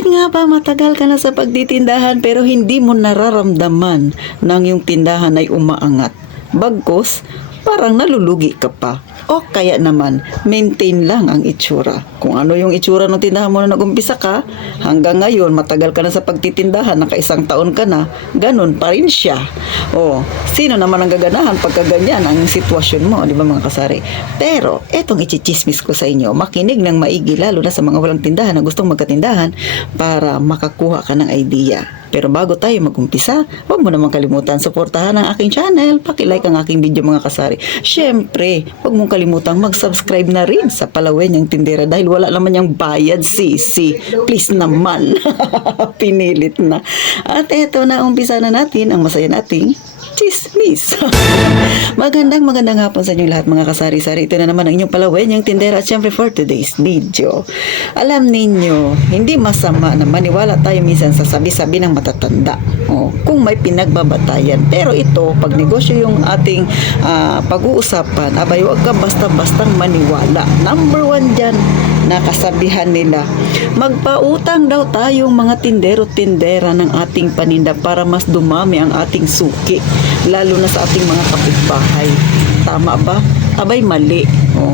Bakit nga ba matagal ka na sa pagtitindahan pero hindi mo nararamdaman nang yung tindahan ay umaangat? Bagkus, parang nalulugi ka pa. O kaya naman, maintain lang ang itsura. Kung ano yung itsura ng tindahan mo na nag-umpisa ka, hanggang ngayon, matagal ka na sa pagtitindahan, naka-1 taon ka na, ganun pa rin siya. O, sino naman ang gaganahan pagka ganyan ang sitwasyon mo, di ba mga kasari? Pero, etong ichichismis ko sa inyo, makinig ng maigi, lalo na sa mga walang tindahan na gustong magkatindahan para makakuha ka ng idea. Pero bago tayo mag-umpisa, huwag mo naman kalimutan suportahan ang aking channel. Paki-like ang aking video mga kasari. Syempre, huwag mong kalimutang mag-subscribe na rin sa Palawen yung Tindera dahil wala naman yung bayad sisi. Please naman. Pinilit na. At eto na, umpisa na natin ang masaya nating chismis. Magandang hapon sa inyong lahat mga kasari-sari. Ito na naman ang inyong Palawen yung Tindera at syempre for today's video. Alam ninyo, hindi masama na maniwala tayo minsan sa sabi-sabi ng matatanda. Kung may pinagbabatayan. Pero ito, pag negosyo yung ating pag-uusapan, abay, huwag ka basta-bastang maniwala. Number 1 dyan, nakasabihan nila, magpautang daw tayong mga tindero-tindera ng ating paninda para mas dumami ang ating suki, lalo na sa ating mga kapitbahay. Tama ba? Abay, mali.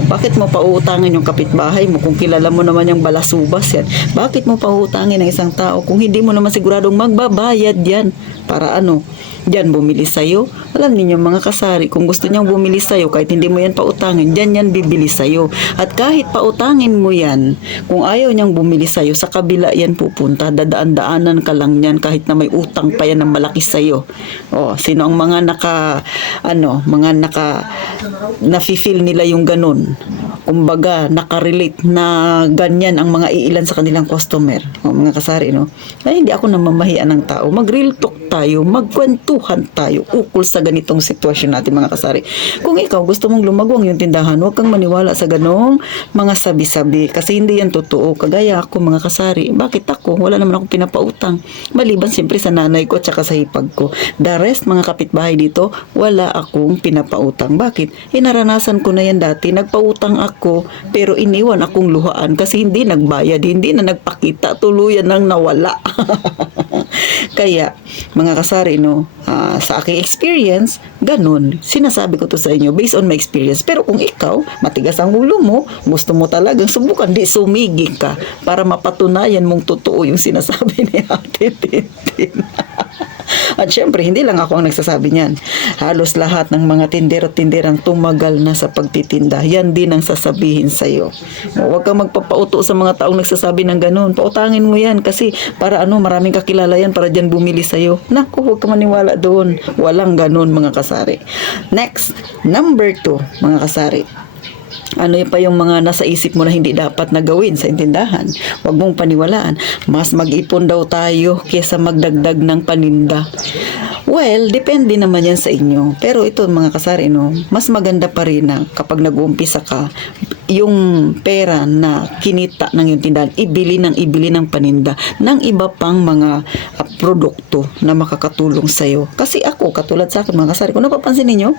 Bakit mo pautangin yung kapitbahay mo kung kilala mo naman yung balasubas yan? Bakit mo pautangin ang isang tao kung hindi mo naman siguradong magbabayad yan? Para ano? Diyan bumili sa'yo. Alam niyo mga kasari, kung gusto niyang bumili sa'yo, kahit hindi mo yan pautangin, diyan yan bibili sa'yo. At kahit pautangin mo yan, kung ayaw niyang bumili sa'yo, sa kabila yan pupunta. Dadaan-daanan ka lang yan kahit na may utang pa yan ng malaki sa'yo. Sino ang mga nafi-feel nila yung ganun? Kumbaga, nakarelate na ganyan ang mga iilan sa kanilang customer. Mga kasari, no? Ay, hindi ako namamahian ng tao. Mag-real talk tayo, magkwentuhan tayo ukol sa ganitong sitwasyon natin mga kasari. Kung ikaw gusto mong lumagwang yung tindahan, huwag kang maniwala sa ganong mga sabi-sabi kasi hindi yan totoo. Kagaya ako mga kasari, bakit ako? Wala naman akong pinapautang. Maliban siyempre sa nanay ko at saka sa hipag ko. The rest mga kapitbahay dito, wala akong pinapautang. Bakit? Naranasan ko na yan dati. Nagpautang ako pero iniwan akong luhaan kasi hindi nagbayad, hindi na nagpakita, tuluyan nang nawala. Kaya mga kasari, sa aking experience, ganun. Sinasabi ko to sa inyo based on my experience. Pero kung ikaw, matigas ang ulo mo, gusto mo talagang subukan, di sumigi ka para mapatunayan mong totoo yung sinasabi ni Ate Tintin. At syempre, hindi lang ako ang nagsasabi niyan. Halos lahat ng mga tindero-tinderang tumagal na sa pagtitinda, yan din ang sasabihin sa'yo. Huwag kang magpapauto sa mga taong nagsasabi ng ganun. Pautangin mo yan kasi para maraming kakilala yan para dyan bumili sa'yo. Naku, huwag ka maniwala doon. Walang ganun mga kasari. Next, number 2 mga kasari. Ano pa yung mga nasa isip mo na hindi dapat na gawin sa tindahan? Huwag mong paniwalaan. Mas mag-ipon daw tayo kesa magdagdag ng paninda. Well, depende naman yan sa inyo. Pero ito mga kasari, mas maganda pa rin na kapag nag-uumpisa ka, yung pera na kinita ng yung tindahan, ibili ng paninda ng iba pang mga produkto na makakatulong sa'yo. Kasi ako, katulad sa akin mga kasari, kung napapansin ninyo,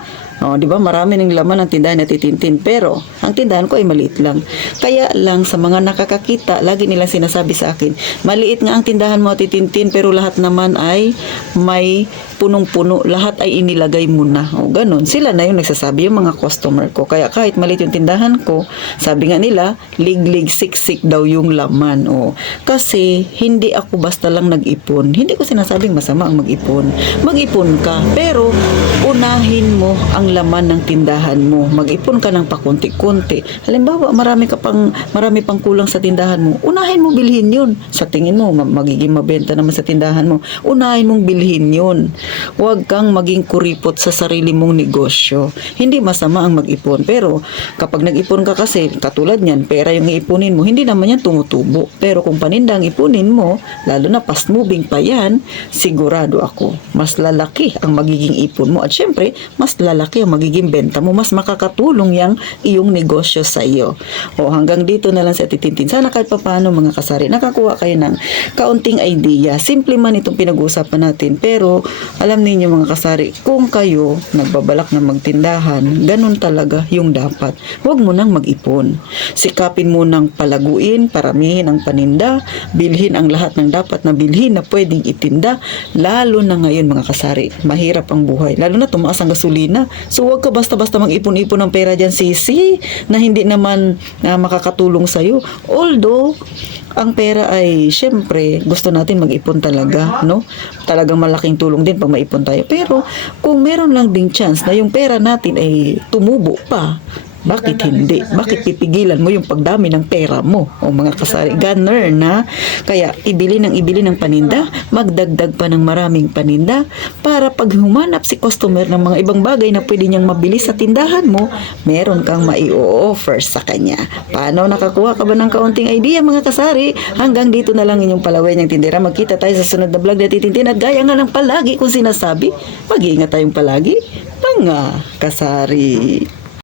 di ba marami ng laman ng tindahan na titintin, pero ang tindahan ko ay maliit lang. Kaya lang sa mga nakakakita, lagi nilang sinasabi sa akin, maliit nga ang tindahan mo titintin, pero lahat naman ay may punong-puno, lahat ay inilagay mo na. Ganun. Sila na yung nagsasabi, yung mga customer ko. Kaya kahit maliit yung tindahan ko, sabi nga nila, liglig, siksik daw yung laman. Kasi hindi ako basta lang nag-ipon. Hindi ko sinasabing masama ang mag-ipon. Mag-ipon ka, pero unahin mo ang laman ng tindahan mo. Mag-ipon ka ng pakunti-kunti. Halimbawa, marami pang kulang sa tindahan mo. Unahin mo bilhin yun. Sa tingin mo, magiging mabenta naman sa tindahan mo. Unahin mong bilhin yun. Huwag kang maging kuripot sa sarili mong negosyo. Hindi masama ang mag-ipon. Pero kapag nag-ipon ka kasi, katulad niyan, pera yung iipunin mo, hindi naman yan tumutubo. Pero kung paninda ang ipunin mo, lalo na fast moving pa yan, sigurado ako, mas lalaki ang magiging ipon mo. At syempre, mas lalaki ang magiging benta mo. Mas makakatulong yang iyong negosyo sa iyo. Hanggang dito na lang sa titintin. Sana kahit paano mga kasari, nakakuha kayo ng kaunting idea. Simple man itong pinag-uusapan natin. Pero, alam niyo mga kasari, kung kayo nagbabalak na magtindahan, ganun talaga yung dapat. Huwag mo nang mag-ipon. mag-ipon. Sikapin mo ng palaguin, paramihin ang paninda, bilhin ang lahat ng dapat na bilhin na pwedeng itinda, lalo na ngayon mga kasari. Mahirap ang buhay, lalo na tumaas ang gasolina. So huwag ka basta-basta mag-ipon-ipon ng pera dyan, sisi, na hindi naman makakatulong sa'yo. Although, ang pera ay, syempre, gusto natin mag-ipon talaga, no? Talagang malaking tulong din pag maipon tayo. Pero, kung meron lang ding chance na yung pera natin ay tumubo pa, bakit hindi? Bakit pipigilan mo yung pagdami ng pera mo? O mga kasari, gunner na. Kaya, ibili ng paninda, magdagdag pa ng maraming paninda, para pag humanap si customer ng mga ibang bagay na pwede niyang mabili sa tindahan mo, meron kang mai-offer sa kanya. Paano nakakuha ka ba ng kaunting idea mga kasari? Hanggang dito na lang inyong palaway niyang tindera. Magkita tayo sa sunod na vlog na titintin. At gaya nga ng palagi kung sinasabi, mag-iingat tayong palagi, mga kasari.